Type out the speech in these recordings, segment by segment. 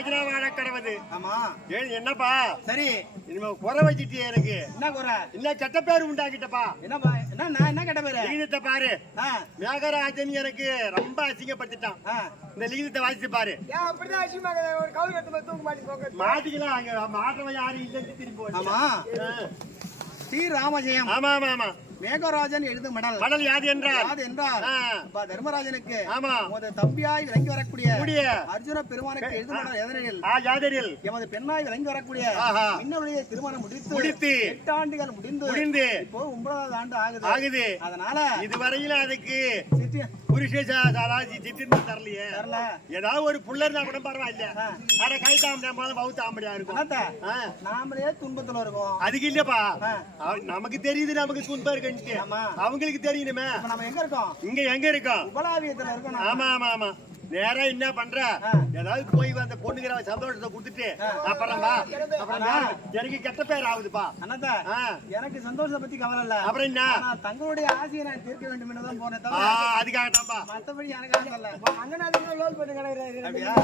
ராஜனா வாழ கடவுது. ஆமா என்னப்பா சரி இனிமே குறை வச்சிட்டியே எனக்கு. என்ன குறை? என்ன கெட்ட பேர் உண்டாக்கிட்டப்பா? என்னப்பா என்ன நான் என்ன கெட்ட பேரு? லிகிதத்தை பாரு. மேகராஜன் எனக்கு ரொம்ப அசிங்கப்படுத்திட்டான். இந்த லிகிதத்தை வாசிச்சு பாரு. அப்படிதான் அசிங்கமாக ஒரு கவுல் எடுத்து தூக்கு மாட்டிக்கலாம். அங்க மாற்றவன் யாரும் இல்லைன்னு திரும்பி. ஆமா ஸ்ரீ ராமஜெயம். ஆமா ஆமா ஆமா. மேகராஜன் எழுதும் மடல். மடல் யாது என்றால் தர்மராஜனுக்கு ஆமா தம்பியாய் விளங்கி வரக்கூடிய அர்ஜுன பெருமானுக்கு எழுதும் மடல் எதனில் எமது பெண்ணாய் விளங்கி வரக்கூடிய மின்னலுடைய திருமணம் முடித்து 8 ஆண்டுகள் முடிந்து இப்போ 9வது ஆண்டு ஆகுது. அதனால இதுவரையில அதுக்கு தரலையே. ஏதாவது ஒரு புள்ளர்னா கூட பரவாயில்ல. ஆனா கை தாமடியா பௌத்த ஆம்படியா இருக்கும். நாமளே துன்பத்துல இருக்கோம். அதுக்கு இல்லப்பா நமக்கு தெரியுது நமக்கு துன்பம் இருக்கு. அவங்களுக்கு தெரியணுமே. நம்ம எங்க இருக்கோம்? இங்க எங்க இருக்கோம்? உபலாவியத்துல இருக்கோம். ஆமா ஆமா ஆமா. நேரா என்ன பண்ற? ஏதாவது போய் அந்த பொண்ணுங்கிற சந்தோஷத்தை கொடுத்துட்டு அப்புறம் எனக்கு கெட்ட பேர் ஆகுதுப்பா. அண்ணா எனக்கு சந்தோஷத்தை பத்தி கவலை இல்ல. அப்புறம் என்ன? தங்களுடைய ஆசையை நான் தீர்க்க வேண்டும் என்றுதான் போனேன். அதுக்காகத்தான்ப்பா. மத்தபடி எனக்கு ஆசை இல்ல. அங்கனால லோல் பண்ணி கிடக்குறாரு. அப்படியா?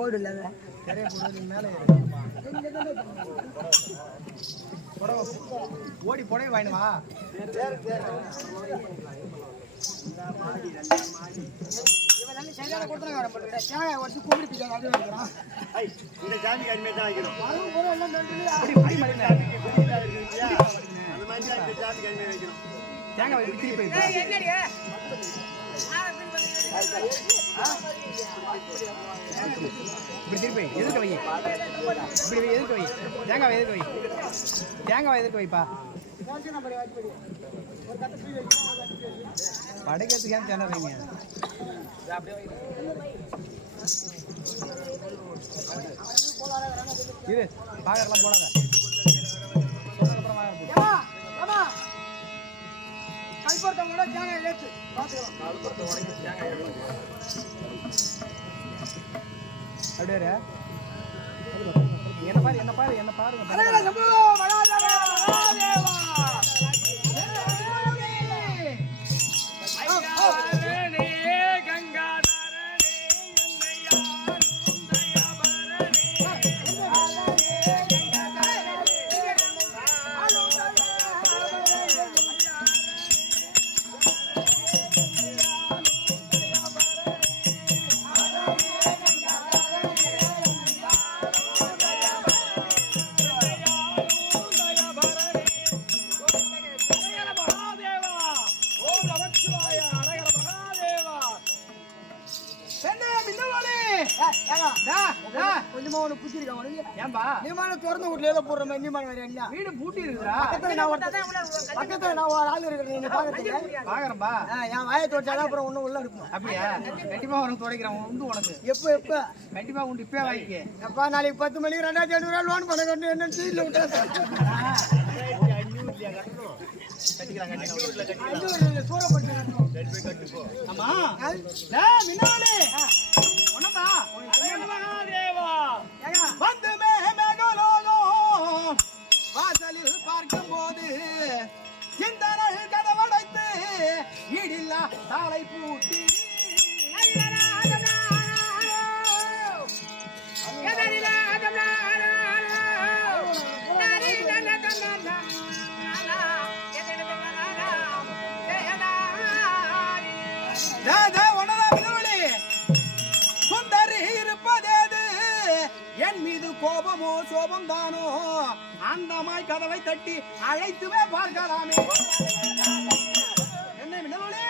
ஓடு இல்ல ஓடி புடவை வாங்கினுவா. இந்த ஜாமி கருமே தான் வைக்கணும். தேங்காய் திருப்பி எதுக்கு வை? இப்படி எதுக்கு வை? தேங்காய் எதுக்கு வை? தேங்காய் எதுக்கு வைப்பா? படைக்கிறதுக்கு ஏன் திணறீங்க? இரு பாகரெல்லாம் போடாத. அப்படியே என்ன பாரு என்ன பாரு என்ன பாருங்க. கொஞ்சமா உனக்கு புடிச்சிருக்கா? ஏன்பா நீமான திறந்த வீட்டுல ஏதோ போடுற மாதிரி நீமான வேற என்ன வீடு பூட்டி இருக்குடா. பக்கத்துல நான் ஒரு ஆள் இருக்கிறேன். நீ பாக்கறதுக்கு பாக்கறப்பா. என் வாயை தோச்சால அப்புறம் ஒண்ணு உள்ள இருக்கும். அப்படியே கண்டிப்பா உனக்கு துடைக்கிறேன். உண்டு உனக்கு எப்ப கண்டிப்பா உண்டு. இப்பவே வாங்கிக்க. அப்பா நாளைக்கு 10 மணிக்கு 2500 ரூபாய் லோன் பண்ண கட்டு என்ன சீட்ல விட்டா கட்டிக்கலாம். கட்டிக்கலாம் சூரப்பட்டு கட்டுப்போ. ஆமா மின்னாலே ஒன்னப்பா வந்து மேகலோகம் வாசலில் பார்க்கும் போது இந்த கதவடைத்து இடில்லா தாளை பூட்டி சுந்தரி என் மீது கோபமோ சோபம் தானோ அந்தமாய் கதவை தட்டி அழைத்துவே பார்க்கலாமே. என்ன மின்னலொளி?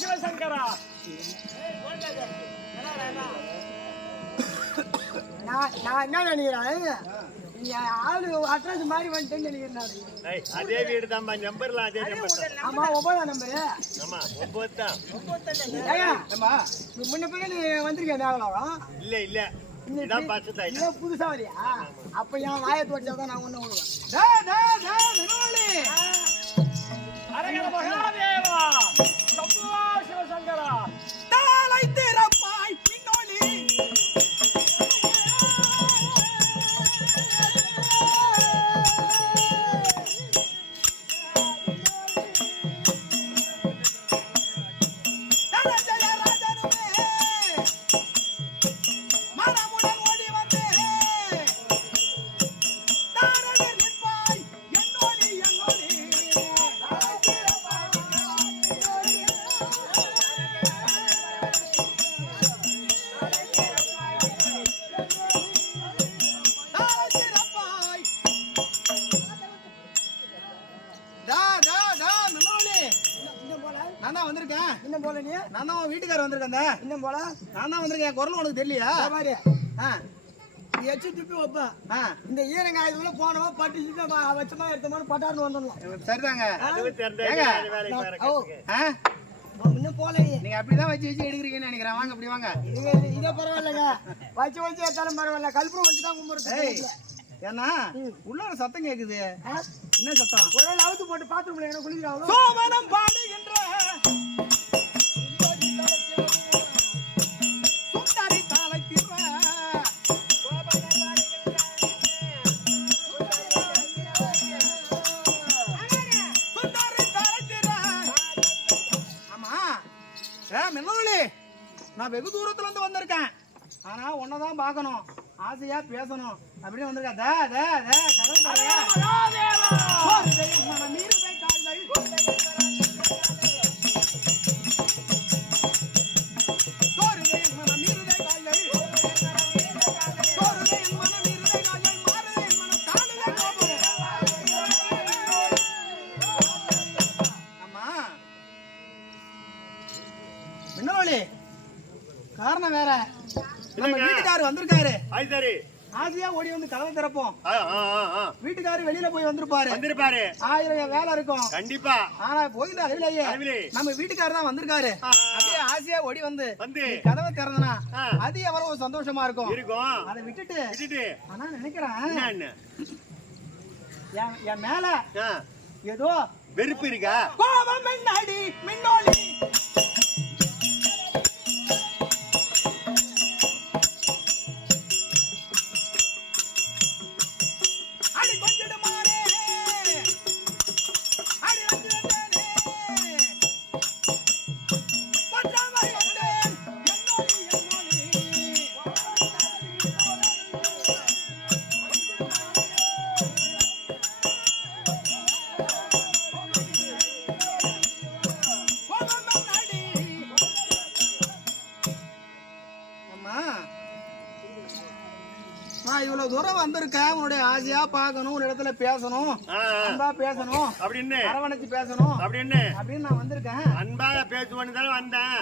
சிவசங்கரா நான் என்ன நினைக்கிறேன், ஆளு அட்ரஸ் மாதிரி வந்துட்டேன்னு நினைக்கிறேன். அதே வீடு தான் நம்பர்லாம் அதே நம்பர் தான். ஆமா 9ஆம் நம்பரு. ஆமா 9 தான். முன்ன பின்ன நீ வந்திருக்கேன் நாகலாம். இல்ல இல்ல இதான் பச்சை தாய். இல்ல புதுசா வரியா? அப்ப என் வாயை தோச்சாதான் நான் ஒண்ணு விடுவேன். அரகர மகாதேவா சம்போ சிவசங்கரா தாளை திறப்பாய் மின்னொளி வீட்டுக்காரர் வந்திருக்கேன். இன்னும் போல நான் தான் வந்திருக்கேன். குரல் உனக்கு தெரியலையா? மாதிரி எச்சு துப்பி வைப்பேன். இந்த ஈரங்காயத்துக்குள்ள போனோம் பட்டு வச்சமா எடுத்தமா பட்டாருன்னு வந்துடலாம். சரிதாங்க. இன்னும் போல நீங்க அப்படிதான் வச்சு எடுக்கிறீங்கன்னு நினைக்கிறேன். வாங்க அப்படி வாங்க. இதே பரவாயில்லைங்க. வச்சு எடுத்தாலும் பரவாயில்ல. கல்புரம் வச்சுதான் கும்பிடுறது. ஏன்னா உள்ள ஒரு சத்தம் கேக்குது. என்ன சத்தம்? ஒரு அவுத்து போட்டு பாத்ரூம்ல என்ன குளிக்கிறாங்க. சோமனம் பாடுகின்ற சுந்தரி தாளை திற சுந்தரி தாளை திற. ஆமா மின்னொளி, நான் வெகு தூரத்துல இருந்து வந்திருக்கேன். ஆனா உன்னதான் பார்க்கணும், ஆசையா பேசணும் அப்படின்னு வந்திருக்கேன். மின்னொளி, காரணம் வேற. நம்ம வீட்டுக்காரர் வந்திருக்காரு. ஆசையா ஓடி வந்து கதவை திறப்போம். வீட்டுக்காரர் வெளியில போய் வந்திருப்பாரு. 1000 வேலை இருக்கும் கண்டிப்பா. ஆனா போயிட்டு அதுலயே நம்ம வீட்டுக்காரர் தான் வந்திருக்காரு. அப்படியே ஆசையா ஓடி வந்து கதவை திறந்தனா அது எவ்வளவு சந்தோஷமா இருக்கும். அதை விட்டுட்டு ஆனா நினைக்கிறேன் என் மேல ஏதோ வெறுப்பு இருக்கா? கோபம் மின்னாடி மின்னொளி இவ்வளவு தூரம் வந்திருக்கேன். உன்னுடைய ஆசையா பாக்கணும், ஒரு இடத்துல பேசணும், அன்பா பேசணும் அப்படின்னு அரவணைச்சு பேசணும் அப்படின்னு நான் வந்திருக்கேன். அன்பா பேசுவேன்னு தானே வந்தேன்.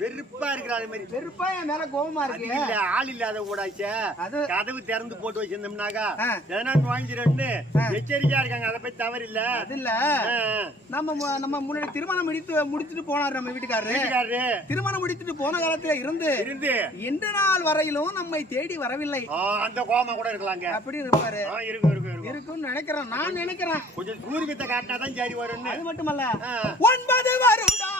வெறுப்பா இருக்கிற மாதிரி வெறுப்பா என் மேல கோபமா இருக்கு. ஆள் இல்லாத கூடாச்சு. அது கதவு திறந்து போட்டு வச்சிருந்தோம்னாக்கா எதனா வாங்கிடுன்னு எச்சரிக்கையா இருக்காங்க. அதை பத்தி தவறு இல்ல. அது இல்ல, நம்ம முன்னாடி திருமணம் முடிச்சுட்டு போனாரு நம்ம வீட்டுக்காரரு. திருமணம் முடிச்சுட்டு போன காலத்துல இருந்து இன்று நாள் வரையிலும் நம்மை தேடி வரவில்லை. அந்த கோமா கூட இருக்கலாங்க. அப்படி இருப்பாரு. இருக்குன்னு நினைக்கிறேன். நான் நினைக்கிறேன் கொஞ்சம் சூரியத்தை காட்டினாதான் சரி வரும். அது மட்டுமல்ல 9 வருடா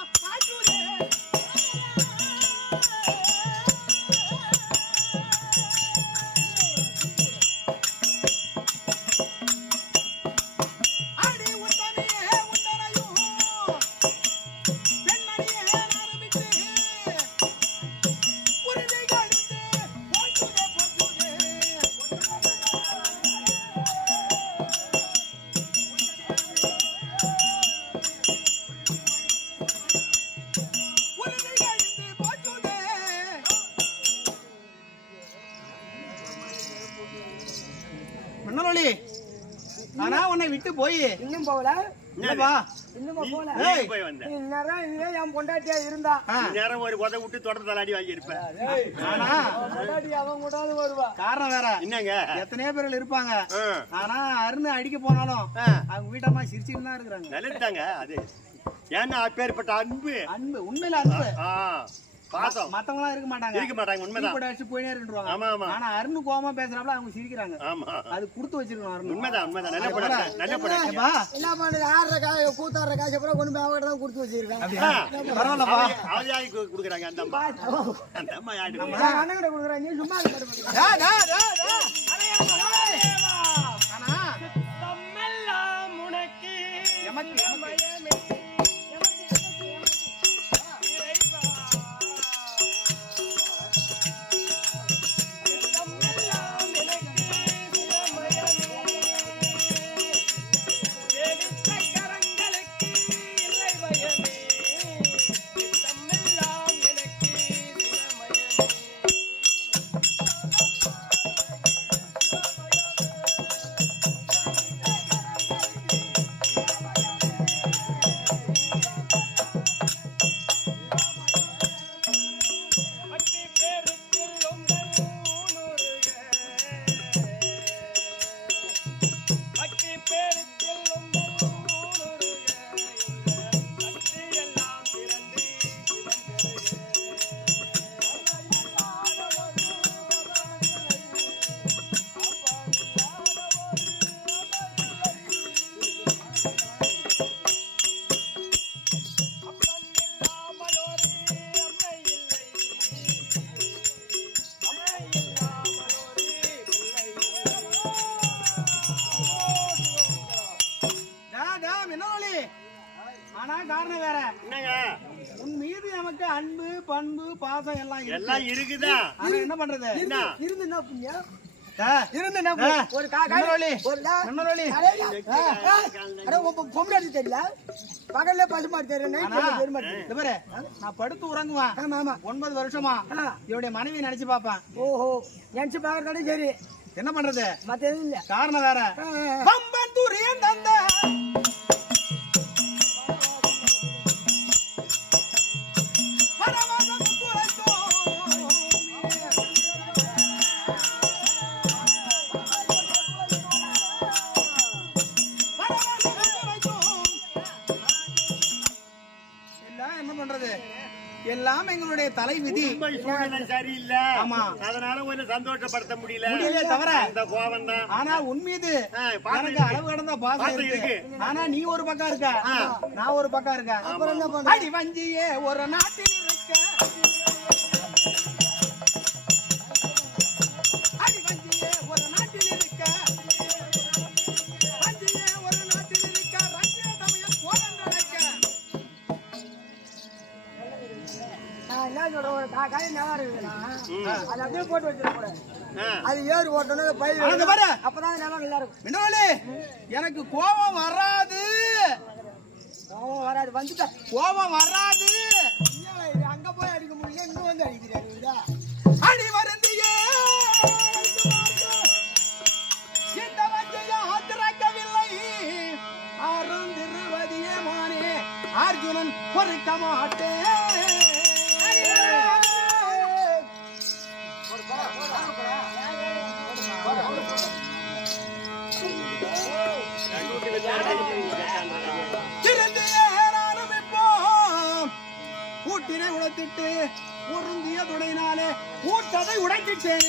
கணவனை விட்டு போய் இன்னும் போகல இல்லப்பா இன்னும் போகல நீ போய் வந்த இந்நேரம் இதே என் பொண்டாட்டியா இருந்தா நேரம் ஒரு உத விட்டு தொடர்ந்து அடி வாங்கி இருப்பேன். ஆனா பொண்டாட்டி அவன் கூடாது வருவா காரணம் வேற. என்னங்க எத்தனையோ பேர்கள் இருப்பாங்க. ஆ. ஆனா அருண் அடிக்க போனாலும் ஆ. அவங்க வீட்டம்மா சிரிச்சுட்டு தான் இருக்கிறாங்க. நல்லதுதாங்க அது. ஏன்னா அப்பேற்பட்ட அன்பு அன்பு உண்மையில அன்பு. பாசம் மத்தவங்க எல்லாம் இருக்க மாட்டாங்க. உண்மைதான். கூட அடிச்சு போயினே இருந்துருவாங்க. ஆமா ஆமா ஆனா அருண் கோவமா பேசுறாப்ல அவங்க சிரிக்கிறாங்க. ஆமா அது கொடுத்து வச்சிருக்கணும் அருண். உண்மைதான் நல்ல படம் நல்ல படம். என்ன பண்ணுது ஆடுற காய கூத்தாடுற காசு அப்புறம் கொண்டு போய் அவகிட்ட தான் கொடுத்து வச்சிருக்காங்க. பரவாயில்லப்பா. அவ யாருக்கு குடுக்குறாங்க அந்த அம்மா? அந்த அம்மா யாரு? அண்ணன் கிட்ட கொடுக்குறேன் நீ சும்மா இருக்க காரணம் வேற. என்னங்க உன் மீது நமக்கு அன்பு பண்பு பாசம் எல்லாம் இருக்குதா? ஆனா என்ன பண்றது? இருந்து என்ன புண்ணியம்? இருந்து என்ன ஒரு பொம்பளை தெரியல, பகல்ல பசுமாடு தெரியல. நான் படுத்து உறங்குவேன். 9 வருஷமா என்னுடைய மனைவி நினைச்சு பாப்பேன். ஓஹோ, நினைச்சு பாக்குறதோட சரி. என்ன பண்றது? மத்த எதுவும் இல்ல. காரணம் வேற. பம்பந்தூரியன் தந்த எல்லாம் எங்களுடைய தலை விதி. சரியில்லை. ஆமா, அதனால கொஞ்சம் சந்தோஷப்படுத்த முடியல தவிர அந்த கோவம் தான். ஆனா உன் மீது எனக்கு அளவு கடந்த பாசம் இருக்கு. ஆனா நீ ஒரு பக்கம் இருக்க, நான் ஒரு பக்கம் இருக்கேன். அப்புறம் என்ன பண்ற? அடி வஞ்சியே ஒரு நாட்டில் இருக்க, அடி வஞ்சியே ஒரு நாட்டில் இருக்க, வஞ்சியே ஒரு நாட்டில் இருக்க, ரஞ்சிய தமிழ் போதன் நடக்க. என்ன சொல்ற, ஒரு காய் நல்லா இருக்குதுன்னா அது அப்படியே போட்டு வச்சிடக்கூடாது. அது ஏறு ஓட்டணும் பயிர் அப்பதான் நல்லா நல்லா இருக்கும். எனக்கு கோபம் வராது, கோபம் வராது. வந்துட்டா கோபம் வராது. அங்க போய் அடிக்க முடியல, இங்க வந்து அடிக்கிறா. அடி வருந்தியே இந்த வஞ்சையை ஆத்திரக்கவில்லை, அருந்திருவதியே மானே அர்ஜுனன் பொறுக்க மாட்டேன். கூட்டினை உடைத்திட்டு பொருந்திய துணையினாலே கூட்டதை உடைத்திட்டேன்.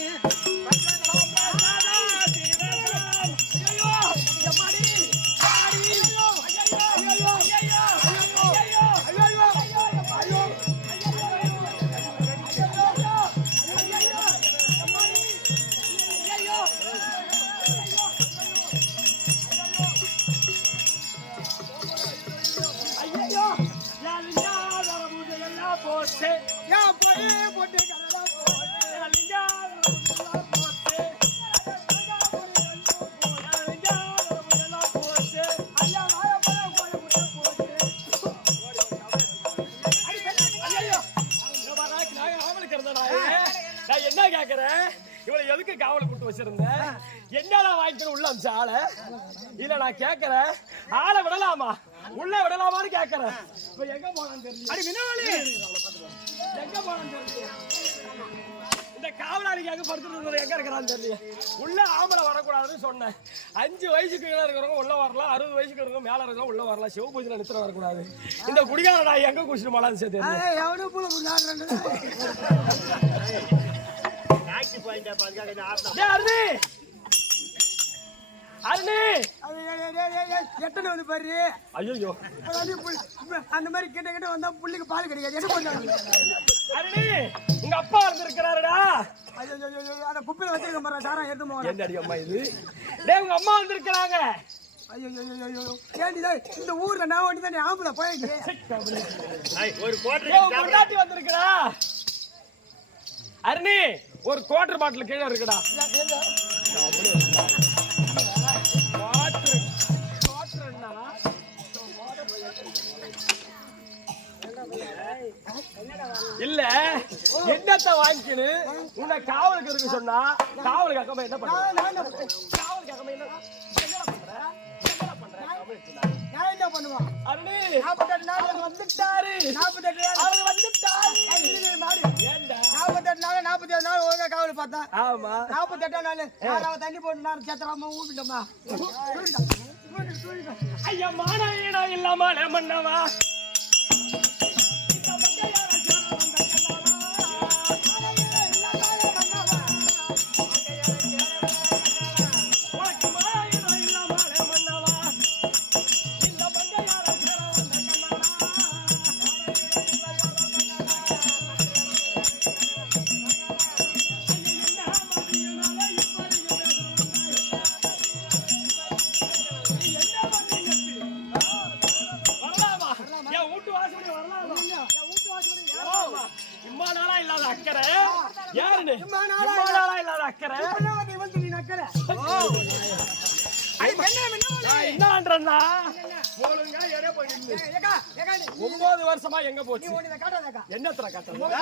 இவளை எதுக்கு காவல கூட்டு வச்சிருந்தேன்? என்னடா வாங்கிட்டு உள்ள அமிச்ச ஆளை? இல்ல நான் கேக்குறேன், ஆளை விடலாமா உள்ள விடலாமான்னு கேக்குறேன். இப்ப எங்க போனான்னு தெரியல. அடி வினோலி எங்க போனான்னு தெரியல. இந்த காவலாளிக்கு எங்க படுத்துட்டு எங்க இருக்கிறான்னு தெரியல. உள்ள ஆம்பளை வரக்கூடாதுன்னு சொன்னேன். 5 வயசுக்கு கீழே இருக்கிறவங்க உள்ள வரலாம், 60 வயசுக்கு இருக்கிறவங்க மேல இருக்கிறவங்க உள்ள வரலாம். சிவபூஜையில நித்திர வரக்கூடாது. இந்த குடிகார நான் எங்க குடிச்சிட்டு போலான்னு சேர்த்து எவனும் புள்ள டாக்ஸி பாயிண்டா பாருங்க ஆட்டம். அருணி அருணி எத்தனை வந்து பாரு. ஐயோ அந்த மாதிரி கிட்ட கிட்ட வந்தா புள்ளிக்கு பால் கிடைக்காது. என்ன பண்ணாங்க? அருணி உங்க அப்பா இருந்திருக்கிறாருடா. அந்த குப்பில வச்சிருக்க பாரு, சாரம் எடுத்து போங்க. என்ன அடி அம்மா இது? டேய் உங்க அம்மா வந்திருக்கிறாங்க. ஐயோ ஏண்டிடா இந்த ஊர்ல நான் ஒண்டி தான் ஆம்பளை போயிட்டு ஒரு குவார்டர் பொண்டாட்டி வந்திருக்கடா. அருணி ஒரு குவார்டர் பாட்டில் கீழே இருக்குடா. இல்ல என்னத்த வாங்கிக்கின்னு உன்னை காவலுக்கு இருக்கு சொன்னா காவலுக்கு அக்கமா என்ன பண்ற? காவலுக்கு அக்கமா என்ன நான் என்ன பண்ணுவேன்? அருணி 48 நாள் வந்துட்டாரு. 48 நாள் அவர் வந்துட்டாரு. மாறி ஏண்டா 48 நாள் 47 நாள் ஒழுங்கா காவல் பார்த்தா. ஆமா 48 நாள் நான் தண்ணி போட்டு நான் சேத்தராம ஊட்டிட்டோமா. ஐயா மானவீனா இல்லாம மன்னவா ஒன்பது வருஷமா எங்க போச்சு? என்னத்துல கட்டணும்?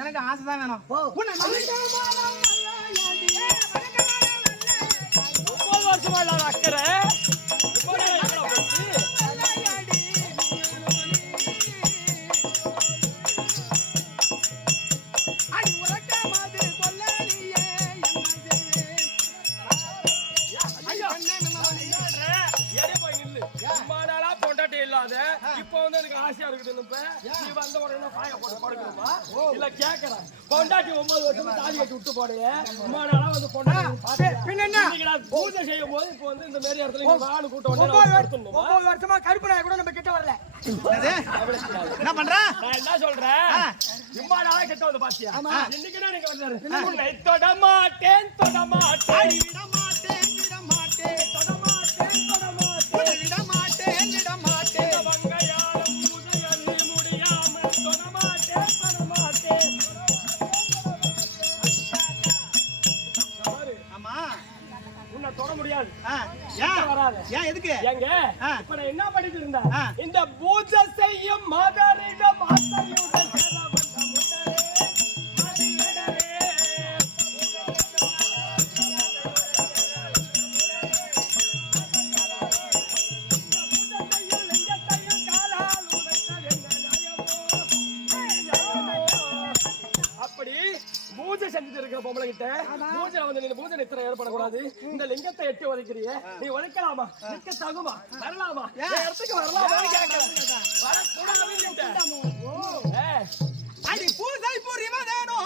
எனக்கு ஆசைதான் வேணும். 9 வருஷமா இல்லாத அக்கறை இப்ப வந்து எனக்கு ஆசையா இருக்குது. நீ வந்த உடனே பாய போட்டு படுக்கணுமா? இல்ல கேக்குறேன். பொண்டாட்டி 9 வருஷமா தாலி கட்டி விட்டு போடுங்க. வந்து பொண்டாட்டி பூஜை செய்யும் போது இப்ப வந்து இந்த மாதிரி இடத்துல வாழு கூட்ட 9 வருஷமா கருப்பு நாய் கூட நம்ம கிட்ட வரல. என்ன பண்ற? நான் என்ன சொல்றேன், இம்மா நாளா கிட்ட வந்து பாத்தியா? இன்னைக்கு தான் நீங்க வந்தாரு. உன்னை தொட மாட்டேன் தொட மாட்டேன் விட மாட்டேன் விட மாட்டேன் தொட மாட்டேன் தொட மாட்டேன் விட மாட்டேன் விட மாட்டேன் தொட முடியாது. ஏன் எதுக்கு? எங்க இப்ப நான் என்ன படிட்டு இருந்தேன்? இந்த பூஜை செய்யும் மாதரிடம் ஆசையுடன் செஞ்சுட்டு இருக்கிற பொம்பளை கிட்ட பூஜை வந்து நீ பூஜை நித்திரம் ஏற்படக்கூடாது. இந்த லிங்கத்தை எட்டி உதைக்கிறிய நீ உதைக்கலாமா? நிற்க தகுமா? வரலாமா? இடத்துக்கு வரலாமான்னு கேட்கிறேன். அடி பூசை புரிவதேனோ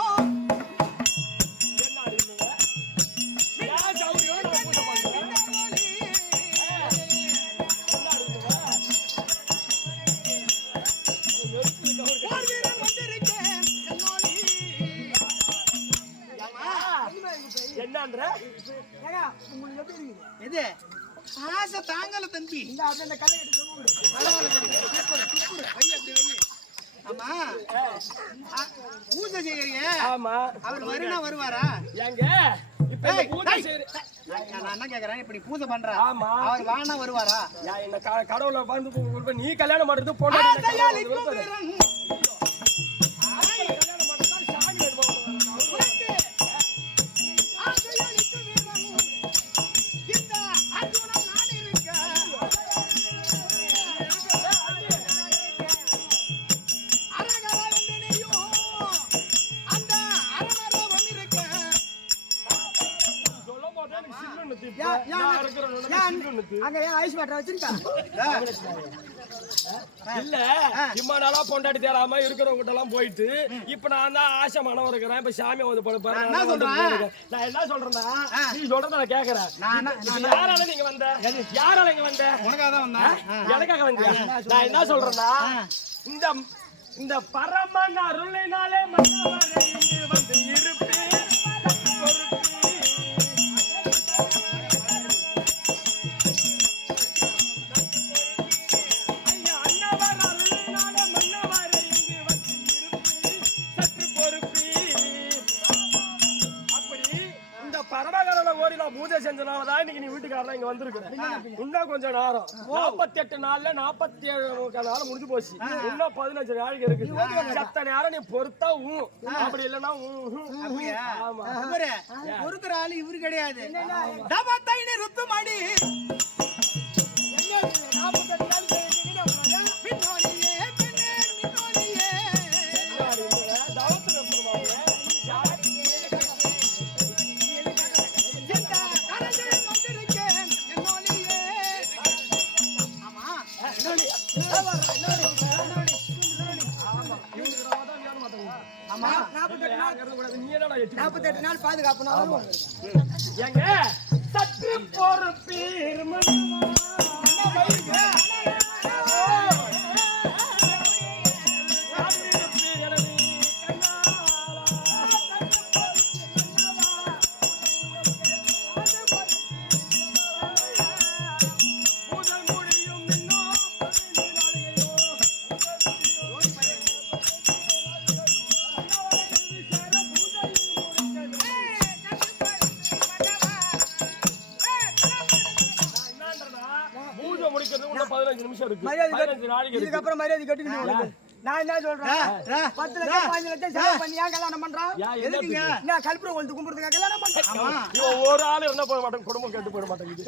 என்னன்ற உங்களுக்கு எப்படி இருக்குது? எது ஆசை தாங்கல தம்பி. இந்த கல்லை எடுத்து ஆமா பூஜை செய்யறீங்க. ஆமா அவர் வருவாரா? ஏங்க இப்ப இந்த பூஜை செய்யற நான் என்ன கேக்குறேன், இப்ப நீ பூஜை பண்ற ஆமா அவர் வானா வருவாரா? இந்த கடவுள வந்து நீ கல்யாணம் பண்றது பொண்ணு அங்க ஏன் ஐஸ் வாட்டர் வச்சிருக்கா? இல்ல இம்மா நாளா பொண்டாட்டி தேடாம இருக்கிறவங்க எல்லாம் போயிட்டு இப்ப நான் தான் ஆசை மனம் இருக்கிறேன். இப்ப சாமி வந்து நான் என்ன சொல்றேன்னா நீ சொல்றத நான் கேக்குறேன். யாரால நீங்க வந்த? யாரால இங்க வந்த? உனக்காக தான் வந்தேன். எனக்காக வந்தியா? நான் என்ன சொல்றேன்னா இந்த பரமன் அருளினாலே மன்னவரை இங்கு வந்து இருப்பேன். பூஜை செஞ்சனாலதான் இன்னைக்கு நீ வீட்டுக்காரலாம் இங்க வந்திருக்கிறேன். இன்னும் கொஞ்சம் நேரம் 48 நாள்ல 47 நாள் முடிஞ்சு போச்சு. இன்னும் 15 நாளைக்கு இருக்குது. சத்த நேரம் நீ பொறுத்தா அப்படி இல்லன்னா பொறுக்கிற ஆளு இவரு கிடையாது. ஆமா 48 நாள் பாதுகாப்பு எங்க சற்று பொறுப்பீர் இதுக்கப்புறம் மரியாதை கட்டுக்கணும். நான் என்ன சொல்றேன், 10 லட்சம் 15 லட்சம் செலவு பண்ணி ஏன் கல்யாணம் பண்றான்? நான் கல்புரம் கொண்டு கும்பிடுறதுக்காக கல்யாணம் பண்றேன். ஒரு ஆளு என்ன போட மாட்டேன், குடும்பம் கேட்டு போட மாட்டேங்குது.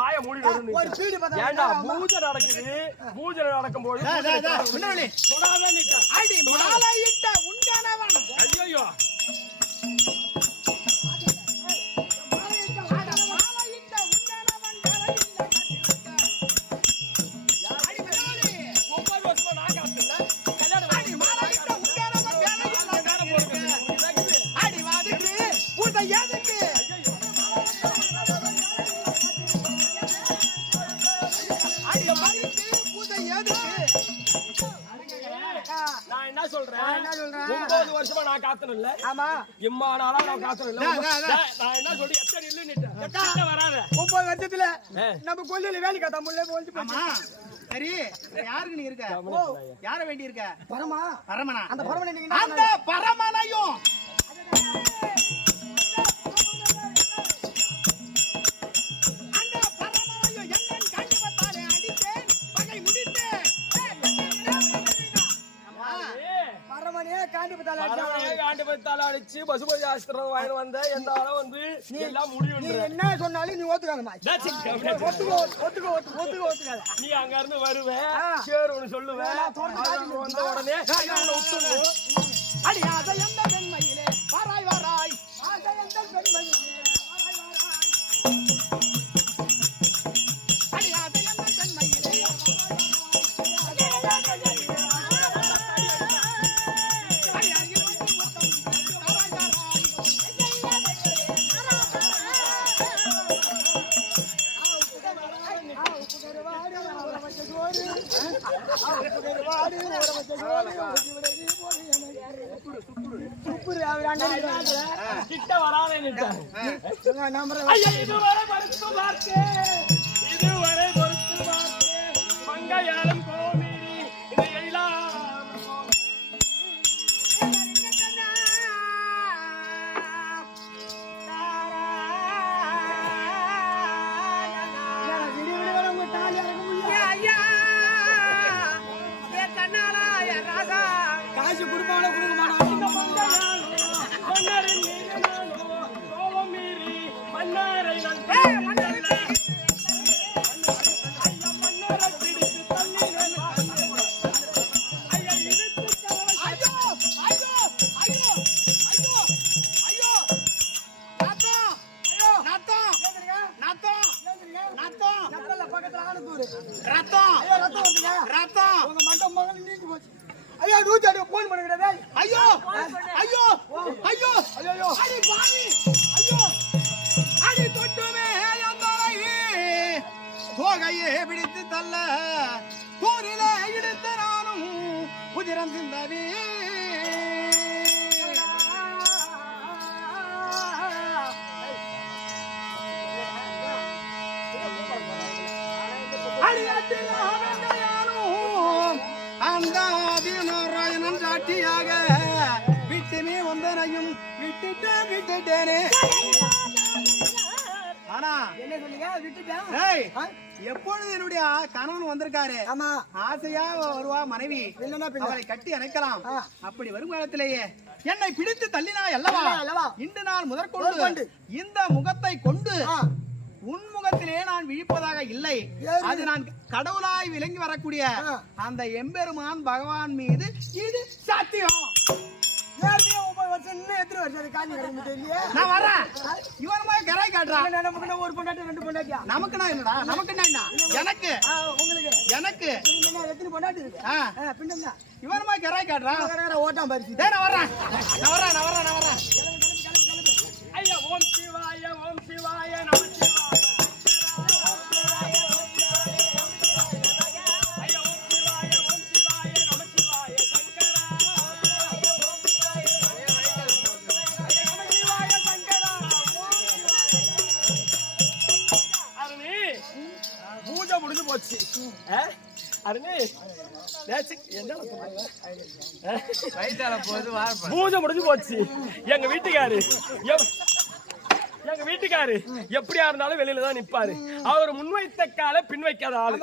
வாய மூடி ஒரு பீடு பூஜை நடக்குது. பூஜை நடக்கும் போது ஐயோ நான் என்ன சொல்றேன், 9 வருஷமா நான் காத்தனும் இல்ல. ஆமா இம்மா நாளா நான் காத்தனும் இல்ல. நான் என்ன சொல்லி எத்தனை இல்லன்னு வராத 9 வருஷத்துல நம்ம கொல்லையில வேலை காத்த முடியல போயிட்டு போமா. சரி யாருக்கு நீ இருக்க? யார வேண்டி இருக்க? பரமனா. அந்த பரமனை நீங்க அந்த பரமனையும் அடிச்சு பசுபதி ஆஸ்திரம் வாங்கி வந்த எந்த ஆளும் வந்து நீ எல்லாம் முடியும். நீ என்ன சொன்னாலும் நீ ஒத்துக்காதமா. ஒத்துக்காத. நீ அங்க இருந்து வருவேன் சரி ஒண்ணு சொல்லுவேன். வந்த உடனே அடி அதை எந்த வெண்மையிலே சுப்புரு அவர் அங்க கிட்ட வராதேன்னுட்டாங்க. நம்புறேன். ஐயா, இதுவரை பொறுத்து பார்த்தேன், இதுவரை பொறுத்து பார்த்தேன், மங்கையாளும் கோமிடி இதை எல்லாம் காசு கொடுப்பாங்களோ கொடுக்க மாட்டாங்க. மன்னரின் மீது நானோ கோபம் மீறி மன்னரை நான் மன்னரை பிடித்து தள்ளினேன். ஐயா, இழுத்து பக்கத்துல ஆனந்தூர் ரத்தம் ஐயோ ரத்தம் வருதுங்க. ரத்தம் உங்க மண்டம் மகள் நீங்கி போச்சு. ஐயோ 108 போன் பண்ண கிடையாது. ஐயோ ஐயோ ஐயோ ஐயோ அடி பாவி ஐயோ அடி தொட்டுமே அந்தரையே தோகையே பிடித்து தள்ள தூரிலே இடித்து நானும் உதிரம் சிந்தவே அடியாட்டில் அவந்தையானும் அந்த அதிநாராயணன் சாட்சியாக விட்டுமே வந்தனையும் விட்டுட்டேனே. ஆனா என்ன சொன்னீங்க? விட்டுட்டேன். ஏய், எப்பொழுது என்னுடைய கணவன் வந்திருக்காரு, ஆமா ஆசையா வருவா மனைவி, இல்லன்னா பின்ன அவளை கட்டி அணைக்கலாம். ஆ. அப்படி வரும் காலத்திலேயே என்னை பிடித்து தள்ளினாய் அல்லவா, அல்லவா? இன்று நாள் முதற்கொண்டு இந்த முகத்தை கொண்டு ஆ. உன் முகத்திலே நான் விழிப்பதாக இல்லை. ஏறு. அது நான் கடவுளாய் விளங்கி வரக்கூடிய ஆ. அந்த எம்பெருமான் பகவான் மீது இது சத்தியம். ஏற்கனவே 9 வருஷம் இன்னும் எத்தனை வருஷம் அது காஞ்சி கிடக்கு இல்லையா? நான் வரேன். இவன் மாதிரி கரை காட்டுறான். இல்ல, நமக்கு என்ன ஒரு பொண்டாட்டி 2 பொண்டாட்டியா? நமக்குனா என்னடா, நமக்குன்னா என்ன, எனக்கு உங்களுக்கு எனக்கு நீங்க எத்தனை பொண்டாட்டி இருக்கு? ஆ. பின்ன இவன் மாதிரி கரை காட்டுறான். ஓட்டாம் பறிச்சு டேய், நான் வர்றேன். ஐயா, ஓம் சிவாய ஓம் சிவாய நம சிவாய. ஐயா, ஓம் சிவாய ஓம் சிவாய நம சிவாய சங்கரா. நம சிவாய சங்கரா. அருணி, பூஜை முடிஞ்சு போச்சு. அருணி, என்ன பூஜை முடிஞ்சு போச்சு. எங்க வீட்டுக்காரு எப்படியா இருந்தாலும் வெளியில தான் நிப்பாரு. அவர் முன்வைத்த கால பின் வைக்காத ஆளு.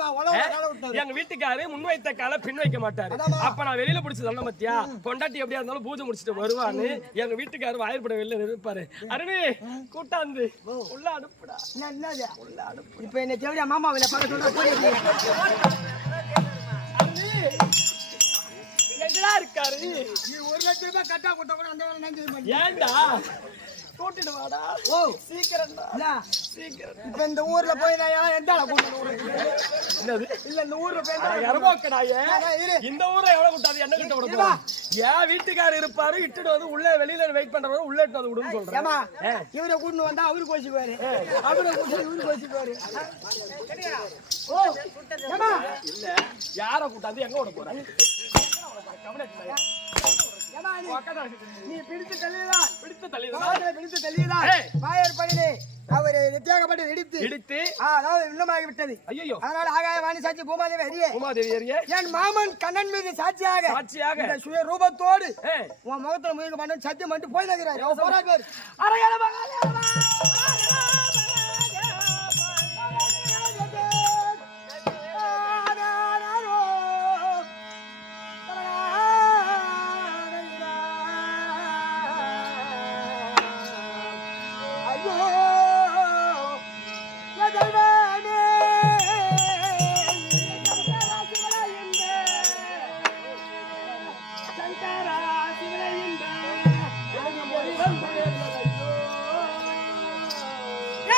எங்க வீட்டுக்காரு முன்வைத்த கால பின் வைக்க மாட்டாரு. அப்ப நான் வெளியில பிடிச்சு சொன்ன மத்தியா, பொண்டாட்டி எப்படியா இருந்தாலும் பூஜை முடிச்சுட்டு வருவான்னு எங்க வீட்டுக்காரு வாயிற்பட வெளியில நிற்பாரு. அருணே, கூட்டாந்து உள்ள அனுப்புடா. உள்ள அனுப்பு. இப்ப என்ன தேவையா மாமாவில பார்க்க சொல்ற போறீங்க? எங்கடா இருக்காரு? நீ 1 லட்சம் ரூபாய் கட்டா கொட்ட கூட அந்த வேலை நான் செய்ய மாட்டேன். ஏண்டா கூட்டிட்டு வாடா. ஓ சீக்கிரம்டா, இல்ல சீக்கிரம். இப்ப இந்த ஊர்ல போய் நான் எந்த ஆளை கூட்டிட்டு வரேன்? என்னது? இல்ல இந்த ஊர்ல போய் எரபோக்கடாயே, இரு. இந்த ஊரை எவ்வளவு கூட்டாது, என்ன கிட்ட விட என் வீட்டுக்காரர் இருப்பாரு, இட்டுட்டு வந்து உள்ள வெளியில வெயிட் பண்றவங்க உள்ள இட்டு வந்து விடுன்னு சொல்றேன். ஏமா இவரை கூட்டிட்டு வந்தா அவரு கோச்சிக்குவாரு, அவரை கூட்டிட்டு இவரு கோச்சிக்குவாரு. ஓ ஏமா இல்ல, யார கூட்டாது எங்க விட போற? ஏமா நீ பிடித்து தள்ளிதான் பிடித்து தள்ளிதான் ஏய். பாயர் பணிலே அவரை நித்தியாகப்பட்டு இடித்து அதாவது இன்னமாகி விட்டது. ஐயோ, அதனால ஆகாய வாணி சாட்சி பூமாதேவி அறிய உமாதேவி அறிய என் மாமன் கண்ணன் மீது சாட்சியாக சாட்சியாக சுய ரூபத்தோடு ஏய், உன் முகத்துல முயங்க பண்ண சத்தியம் மட்டும் போய் நகிறாரு. போராடு பேர் அரகல மகாதேவா. ஏ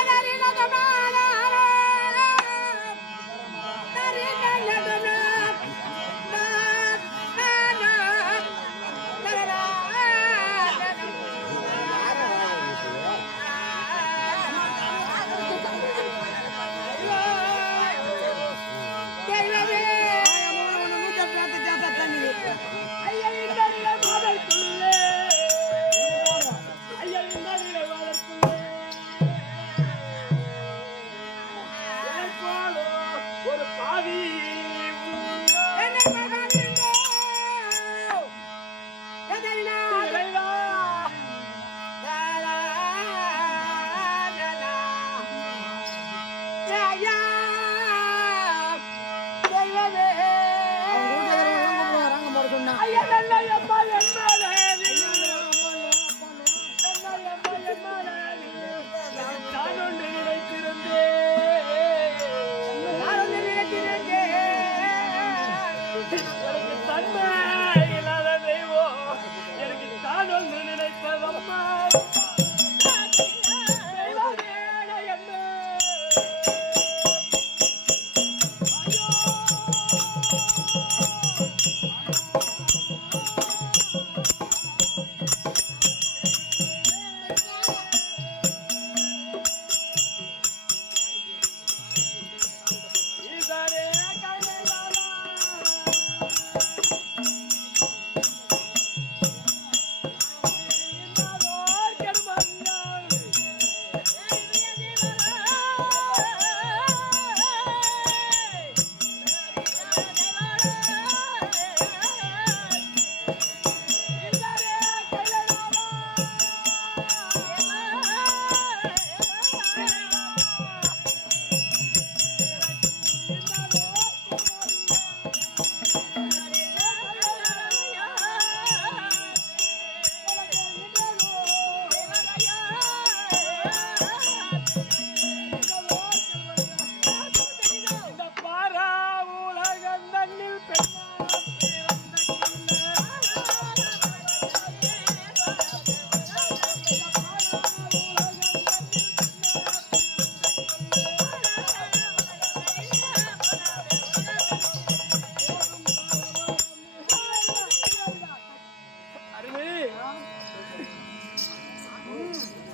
கேட்கதம்மா